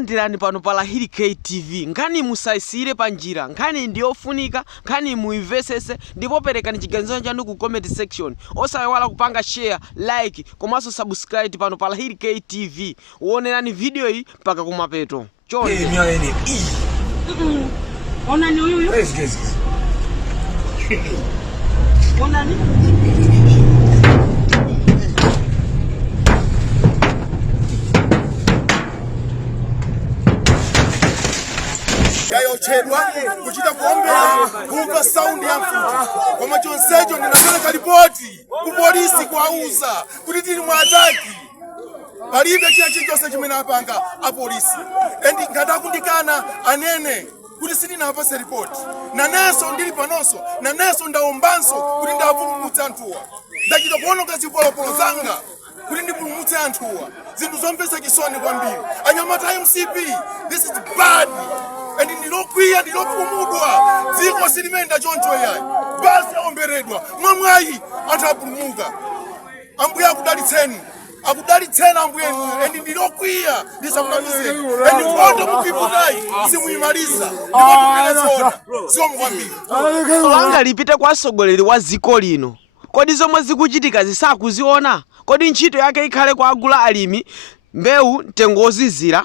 Ndirani pano pala Hili KTV, nkani musaisire panjira, nkani ndiofunika, nkani muivesese, ndipo perekani chiganizo chanu ku comment section. Osaiwala kupanga share, like, komanso subscribe pano pala Hili KTV. Uonerani video hii mpaka kumapeto. Choni. Ona ni huyu. Yes. Ona ni. Yayo chedwa kuchita kuombera kumva sound ya mfuti kwa machonsejo ninapeleka ripoti ku polisi kwauza kuti tili mwataki palibe kila chilichonse chimene apanga a polisi endi ngati akundikana anene kuti sindina apase report nanenso ndili panonso nanenso ndaombanso kuti ndapulumutse anthuwa ndachita kuononga zipolopolo zanga kuti ndipulumutse anthuwa zinthu zomvetsa chisoni kwambiri anyamata MCP. This is bad and ndilokwiya ndilopumudwa dziko silimenda choncho yayi basi aomberedwa mwamwayi anthu apulumuka. Ambuye akudalitseni ambuye and ndilokwiya ndisakunamizeni and kondo mukiputayi simuyimaliza ndikotumelezona zomwe kwambiri Langa lipite kwa sogoleri wa ziko lino. Kodi zomwe zikuchitika zisakuziona? Kodi ntchito yake ikhale kwa agula alimi mbewu tengozizira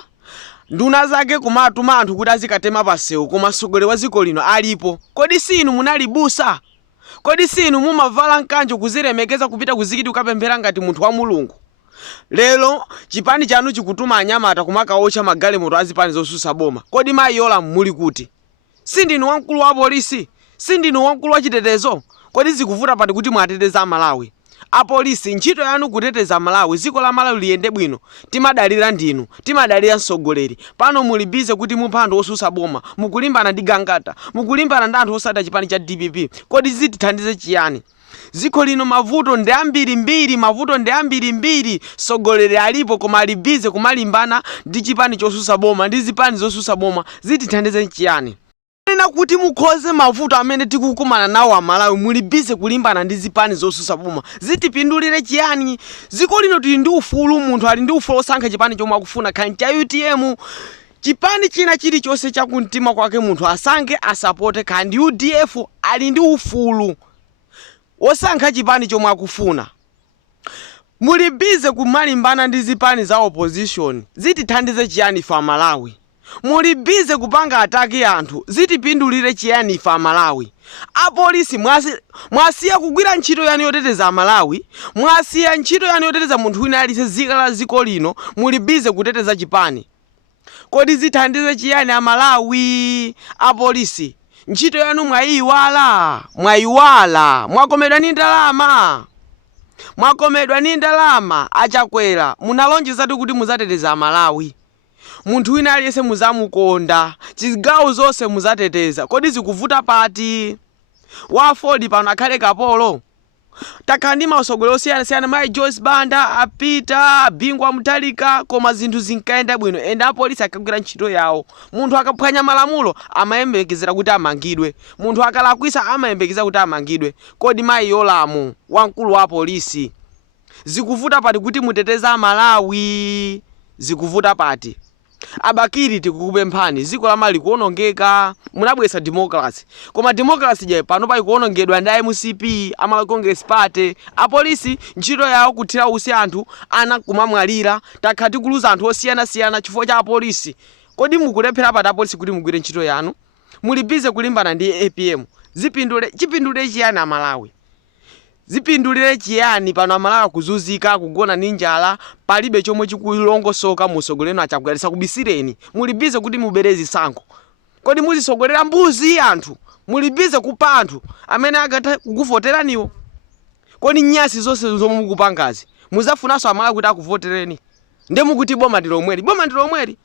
nduna zake kumatuma anthu kuti azikatema pasewu koma sogoleri wa ziko lino alipo? Kodi si inu munalibusa? Kodi si inu mumavala mkanjo kuzilemekeza kupita kuzikiti ukapemphera ngati munthu wa Mulungu? Lero chipani chanu chikutuma anyamata kumakaocha magalimoto azipani zosusa boma. Kodi mayola muli kuti? Si ndinu wamkulu wa polisi? Si ndinu wamkulu wa chitetezo? Kodi zikuvuta pati kuti mwateteza Malawi? Apolisi ntchito yanu kuteteza Malawi, ziko la Malawi liyende bwino. Timadalira ndinu, timadalira msogoleri. Pano mulibize kuti mupha anthu osusa boma, mukulimbana ndi gangata, mukulimbana ndi anthu osada chipani cha DPP. Kodi zitithandize chiyani? Ziko lino mavuto ndi ambiri, sogoleri alipo koma alibize kumalimbana ndi chipani chosusa boma, ndi zipani zosusa boma. Zitithandize chiyani? Nena kuti mukhoze mavuto amene tikukumana nawo a Malawi mulibize kulimbana ndi zipani zosusa boma. Zitipindulire chiyani? Ziko lino tili ndi ufulu, munthu ali ndi ufulu osankha chipani chomwe akufuna, khani cha UTM, chipani china chilichonse chakumtima kwake munthu asankhe asapote, khani UDF ali ndi ufulu osankha chipani chomwe akufuna. Mulibize kumalimbana ndi zipani za opposition. Zitithandize chiyani fa Malawi? Mulibize kupanga ataki anthu. Zitipindulire chiyani fa Malawi? Apolisi mwasiya kugwira ntchito yanu yoteteza Malawi, mwasiya ntchito yanu yoteteza munthu wina alise zika la ziko lino, mulibize kuteteza chipani. Kodi zithandize chiyani a Malawi? Apolisi ntchito yanu mwayiwala, mwakomedwa ni ndalama achakwera. Munalonjeza kuti muzateteza Malawi, munthu wina aliyese muzamukonda, chigawo zonse muzateteza. Kodi zikuvuta pati? Wa Ford pano akhale kapolo. Takhala ndi masogoleri osiyanasiyana, mayi Joyce Banda apita, Bingwa Mutharika, koma zinthu zinkayenda bwino ende apolisi akagwira ntchito yawo. Munthu akaphwanya malamulo amayembekezera kuti amangidwe, munthu akalakwisa amayembekeza kuti amangidwe. Kodi mayi Yolamu wamkulu wa polisi zikuvuta pati kuti muteteza Malawi? Zikuvuta pati? Abakiri tikukupemphani, ziko la Malawi kuonongeka. Munabwesa democracy, koma democracy je pano pai kuonongedwa ndi MCP, Malawi Congress Party. Apolisi ntchito yawo kuthira usi anthu ana kumamwalira. Takhala tikuluza anthu osiyanasiyana chifukwa cha apolisi. Kodi mukulephera pati apolisi kuti mugwire ntchito yanu? Mulibize kulimbana ndi APM. Chipindule chiyani a Malawi? Zipindulire chiyani pano a Malawi kuzuzika, kugona ndi njala, palibe chomwe chikulongosoka musogoleri achagwalisa kubisireni. Mulibize kuti muberezi sankho. Kodi muzisogolera mbuzi anthu? Mulibize kupa anthu amene agatha kukuvoteraniwo? Kodi nyasi zonse zomwe mukupangazi muzafunanso a Malawi kuti akuvotereni? Nde mukuti boma ndi lomweli.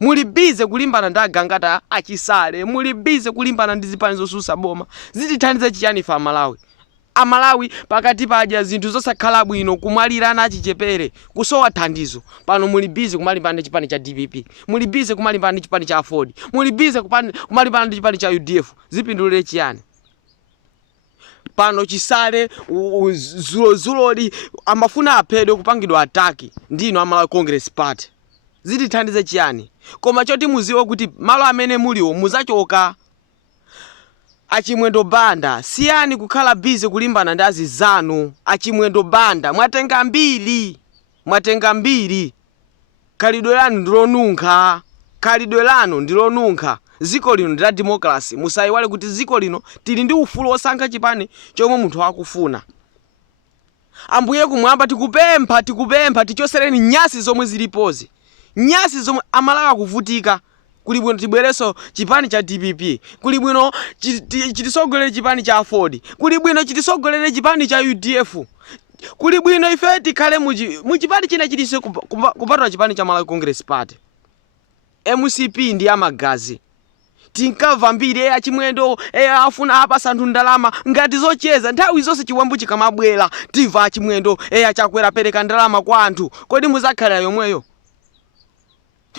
Mulibize kulimbana ndi agangata achisale, mulibize kulimbana ndi zipani zosusa boma. Zitithandize chiyani fa Malawi? Amalawi pakati paja zinthu zosakhala bwino, kumwalirana achichepere, kusowa thandizo. Pano mulibize kumalimbana ndi chipani cha DPP, mulibize kumalimbana ndi chipani cha Ford, mulibize kumalimbana ndi chipani cha UDF. Zipindulire chiyani? Pano chisale zulozuloli amafuna aphedwe kupangidwa ataki ndino a Malawi Congress Party. zitithandize chiyani? Koma choti muziwe kuti malo amene muliwo muzachoka. Achimwendo banda, siyani kukhala busy kulimbana ndi azizanu. Achimwendo banda, mwatenga mbiri. Khalidwe lanu ndilonunkha. Ziko lino ndi la democracy. Musayiwale kuti ziko lino tili ndi ufulu osankha chipani chomwe munthu akufuna. Ambuye kumwamba tikupempha tichosereni nyasi zomwe zilipozi. Nyasi zomwe amalawi akuvutika. Kuli bwino tibwereso chipani cha DPP. Kuli bwino chitisogolere chipani cha Ford. Kuli bwino chitisogolere chipani cha UDF. Kuli bwino ife tikhale mu chipani china chiliso kupatula chipani cha Malawi Congress Party. MCP ndi amagazi. Tinkamva mbiri achimwendo afuna apasa anthu ndalama ngati zocheza. Nthawi zonse chiwembu chikamabwera timva achimwendo achakwera pereka ndalama kwa anthu. Kodi muzakhala yomweyo?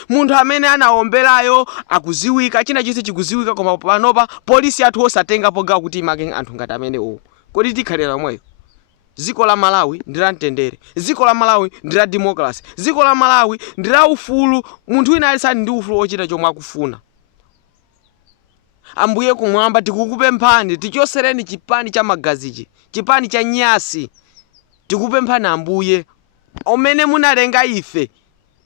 Munthu amene anaomberayo akuziwika, china chonse chikuziwika, koma panopa polisi athu osatengapo gawo kuti imake anthu ngati amene uwo. Kodi tikhalera yomweyo? Ziko la Malawi ndi la mtendere. Ziko la Malawi ndi la democracy. Ziko la Malawi ndi la ufulu. Munthu wina alisani ndi ufulu ochita chomwe akufuna. Ambuye kumwamba tikukupemphani tichosereni chipani cha magazichi, chipani cha nyasi. Tikupemphani Ambuye omene munalenga ife.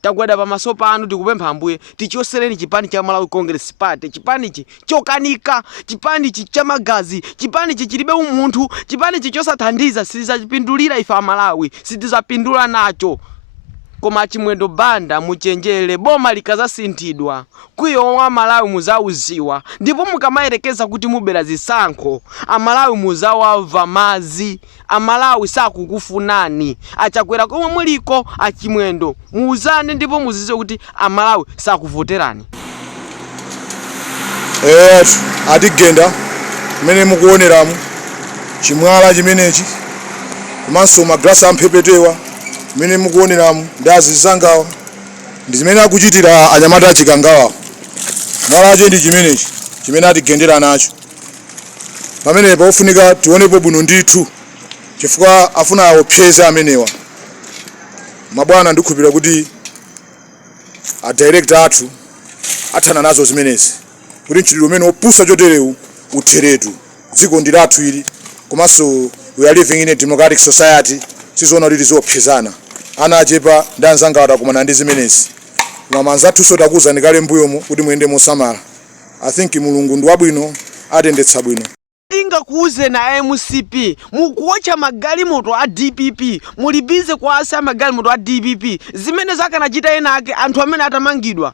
Tagwada pamaso panu tikupempha Ambuye tichosereni chipani cha Malawi Congress Party. Chipanichi chokanika, chipanichi cha magazi, chipanichi chilibe umunthu, chipanichi chosathandiza. Sizachipindulira ife Amalawi, sitizapindula nacho. Koma achimwendo banda muchenjere, boma likazasinthidwa kwiyo wa Malawi muzauziwa, ndipo mukamayerekeza kuti mubera zisankho Amalawi muzawamva mazi. Amalawi sakukufunani. Achakwera komwe muliko achimwendo muuzane ndipo muzize kuti Amalawi sakuvoterani. Atigenda mene mukuoneramu chimwala chimenechi komanso magrasa amphepetewa mene mukuoneramu ndazi zangawa ndi zimene akuchitira anyamata achikangawa. Mwalache ndi chimenechi chimene atigendera nacho. Pamene paufunika tionepo bwino ndithu chifukwa afuna aopseza amenewa. Mabwana ndikhulupirira kuti a director athu athana nazo zimenezi. Kuti nchitiro umene opusa choterewu utheretu. Dziko ndi lathu ili komanso we are living in a democratic society. Sizona kuti tiziopsezana. Ana achepa ndi anzanga atakumana ndi zimenezi. Mama anzathu sotakuza ndikale mbuyomo kuti muyende mosamala. I think Mulungu ndi wabwino atendetsa bwino. Tingakuuze na MCP mukuocha magalimoto a DPP, mulibize kwasa magalimoto a DPP. Zimene zakanachita ena ake anthu amene atamangidwa.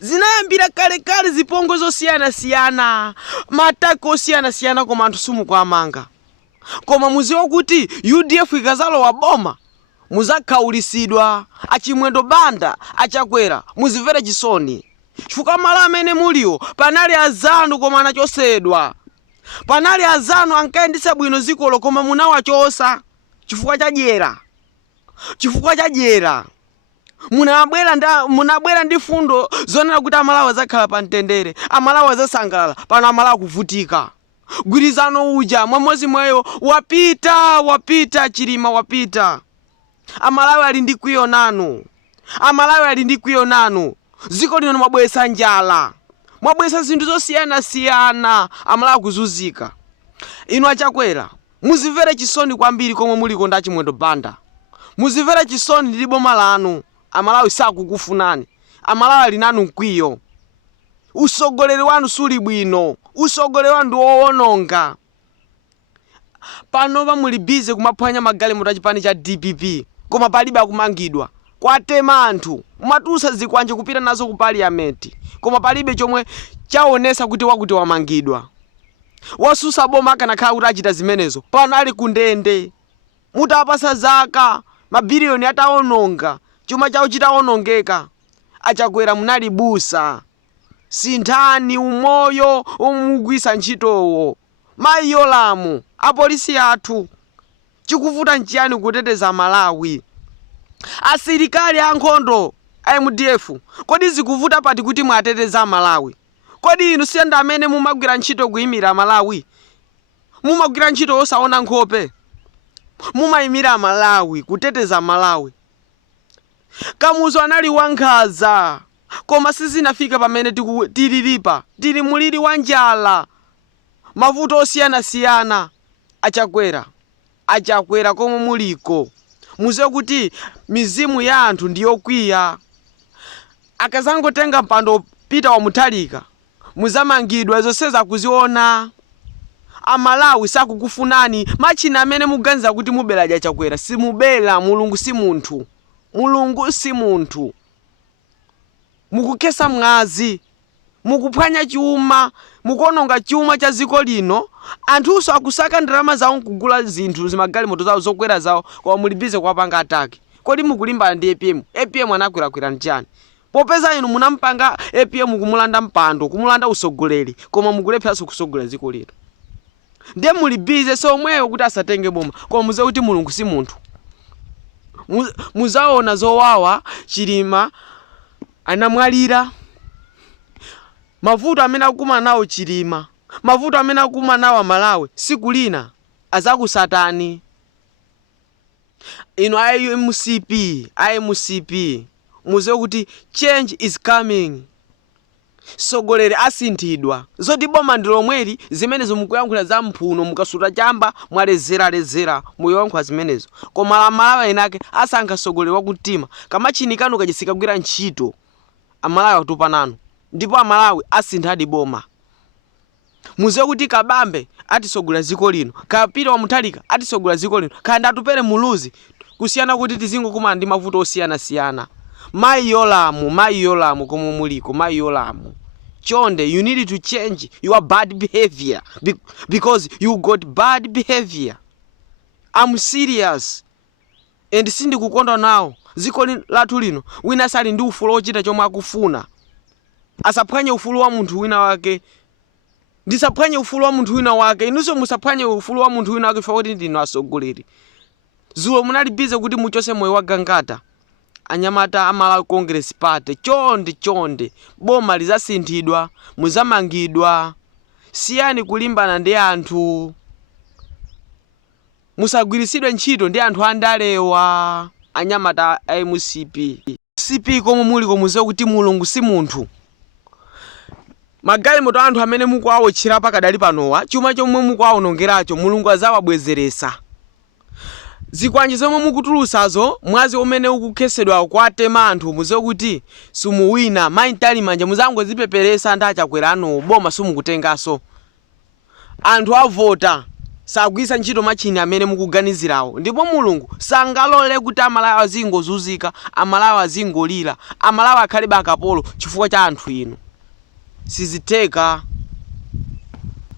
Zinayambira kale zipongo zosiyana, matako osiyana koma anthu simukuamanga. Koma muziwa kuti UDF ikazalowa boma muzakhaulisidwa. Achimwendo banda achakwera muzimvere chisoni. Chifukwa malo amene muliwo panali azanu koma anachosedwa. Panali azanu ankayendetsa bwino zikolo koma munawachosa chifukwa cha dyera. Munabwera ndi fundo zonena kuti Amalawi azakhala pa mtendere, Amalawi azasangalala. Pano Amalawi akuvutika. Gwirizano uja mwamozi mweyo wapita Chilima wapita. Amalawi ali ndi kwiyo nanu. Ziko lino mwabwesa njala, mwabwesa zinthu zosiyana, Amalawi kuzuzika. Inu achakwera muzimvere chisoni kwambiri komwe muliko ndi achimwendo banda. Muzimvere chisoni ndi boma lanu. Amalawi sakukufunani. Amalawi ali nanu mkwiyo. Usogoleri wanu suli bwino. Usogoleri wanu ndi owononga. Pano mulibize kumaphwanya magalimoto a chipani cha DPP koma palibe akumangidwa. Kwatema anthu matusa zikwanje kupita nazo ku parliament koma palibe chomwe chaonesa kuti wakuti wamangidwa. Wasusa boma akanakhala kuti achita zimenezo pano ali kundende. Mutapasa zaka mabiliyoni ataononga, chuma chawo chitaonongeka. Achakwera munali busa. Sinthani umoyo omugwisa ntchitowo. Mayolamu apolisi athu chikuvuta nchiyani kuteteza Malawi? Asilikali ankhondo MDF kodi zikuvuta pati kuti mwateteza Malawi? Kodi inu siyanda amene mumagwira ntchito kuyimira Malawi? Mumagwira ntchito osaona nkhope? Mumayimira Malawi kuteteza Malawi. Kamuzu anali wankhaza, koma sizinafika pamene tililipa. Tili mulili wa njala, mavuto osiyanasiyana achakwera komwe muliko. Muziwe kuti mizimu ya anthu ndiyokwiya. Akazangotenga mpando pita wa mutalika, muzamangidwa. Zonseza kuziona. Amalawi sakukufunani. Machina amene muganiza kuti mubela achakwera, simubela. Mulungu si munthu. Mulungu si munthu. Mukukesa mwazi, mukuphwanya chuma, mukuononga chuma cha dziko lino. Anthuso akusaka ndalama zawo nkugula zinthu zimagalimoto zawo zokwera zawo, koma mulibize kuwapanga ataki. Kodi mukulimbana ndi APM anakwerakwera njani? Popeza inu munampanga APM kumulanda mpando, kumulanda usogoleri, koma mukulephanso kusogolera dziko lino. Ndiye mulibize somweyo kuti asatenge boma, koma muziwe kuti Mulungu si munthu. Muzaona zowawa Chilima anamwalira. Mavuto amene akuma nawo Chilima, mavuto amene akuma nawo Malawi, siku lina azakusatani. Inu IMCP, muziwe kuti change is coming. Sogoleri asinthidwa. Zoti boma ndilomweri zimenezo mukuyankhula za mphuno, mukasuta chamba mwalezera muyoyankhula zimenezo. Koma Malawi enake asankha sogoleri wakutima. Kamachinikano kachisikagwira ntchito, Amalawi atupa nanu. Ndipo Amalawi asinthadi boma. Muziwe kuti Kabambe atisogolera dziko lino, Kapita wa Mutharika atisogolera dziko lino, kandi atupere muluzi. Kusiyana kuti tizingokumana ndi mavuto osiyanasiyana. Mayi yolamu komwe muliko, mayi yolamu. Chonde, you need to change your bad behavior because you got bad behavior. I'm serious. And sindi kukonda nawo. Dziko lathu lino wina sali ndi ufulu ochita chomwe akufuna. Asaphwanye ufulu wa munthu wina wake. Ndisaphwanye ufulu wa munthu wina wake. Inunso musaphwanye ufulu wa munthu wina wake kuti ndinu asogoleri. Zulo munalibize kuti muchose moyo wa Gangata. Anyamata Amalawi Congress Party. Chonde boma lizasinthidwa, muzamangidwa. Siyani kulimbana ndi anthu. Musagwirisidwe ntchito ndi anthu andalewa. Anyamata IMCP komwe muliko muziwe kuti Mulungu si munthu. Magalimoto anthu amene mukuawotchera pakadali panowa, chuma chomwe mukuawonongeracho Mulungu azawabwezeresa. Zikwanje zomwe mukutulusazo, mwazi umene ukukhesedwa kwatema anthu, muziwe kuti sumuwina. Maintali manja muzangozipeperesa ndi achakwerano, boma sumukutengaso. Anthu avota sagwisa ntchito machini amene mukuganizirawo. Ndipo Mulungu sangalole kuti Amalawi azingozunzika, Amalawi azingolira, Amalawi akhale akapolo chifukwa cha anthu inu. Siziteka.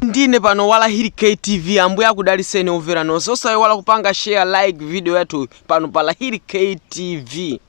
Ndine pano wala Hili KTV, ambuye akudaliseni omvera nonse. Osayiwala kupanga share, like video yathu pano pala Hili KTV.